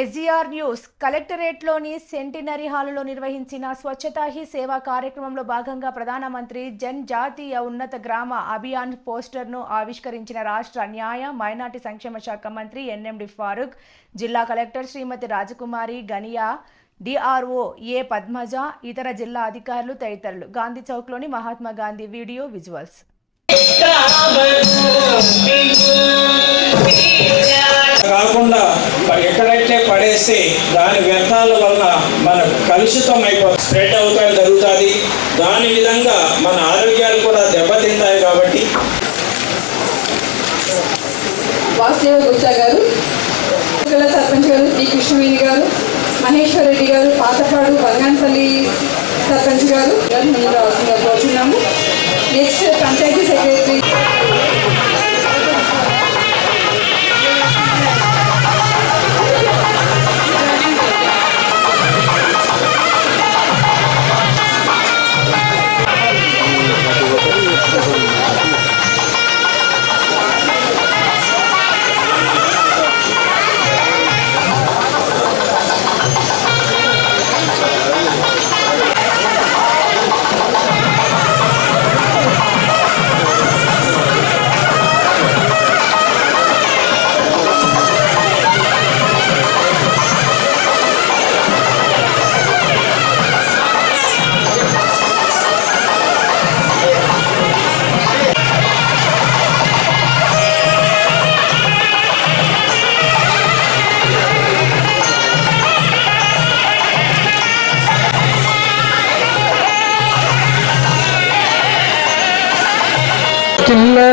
SGR news కలెక్టరేట్లోని centenary హాలులో నిర్వహించిన స్వచ్ఛతా he సేవా కార్యక్రమంలో భాగంగా ప్రధానమంత్రి జన్ జాతీయ ఉన్నత గ్రామ అభియాన్ పోస్టర్ను ఆవిష్కరించిన రాష్ట్ర న్యాయ మైనార్టీ సంక్షేమ శాఖ మంత్రి ఎన్ఎండి ఫారూక్, జిల్లా collector Srimathi Rajakumari Ganiya, DRO A Padmaja, ఇతర జిల్లా అధికారులు తదితరులు. గాంధీ చౌక్లోని మహాత్మా గాంధీ వీడియో విజువల్స్. కాకుండా ఎక్కడైతే పడేస్తే దాని వ్యర్థాల వలన మన కలుషితం స్ప్రెడ్ అవుతాయి జరుగుతుంది. దాని విధంగా మన ఆరోగ్యాలు కూడా దెబ్బతింటాయి. కాబట్టి వాసుదేవ గుప్తా గారు, సర్పంచ్ గారు శ్రీ కృష్ణవేణి గారు, మహేశ్వర్ రెడ్డి గారు, పాతపాడు బంగాన్పల్లి సర్పంచ్ గారు కోరుచున్నాము. నెక్స్ట్ పంచాయతీ సెక్రటరీ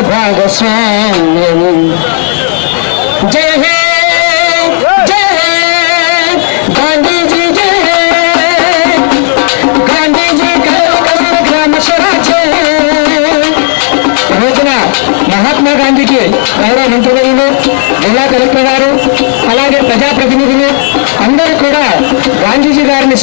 భాగస్వామ్యం. జయ హే జయ హే గాంధీజీ, జయ హే గాంధీజీ, గ్రామ స్వరాజ్య. రోజున మహాత్మా గాంధీకి గౌరవ మంత్రులు, జిల్లా కలెక్టర్ గారు, అలాగే ప్రజాప్రతినిధులు అందరూ కూడా గాంధీజీ గారిని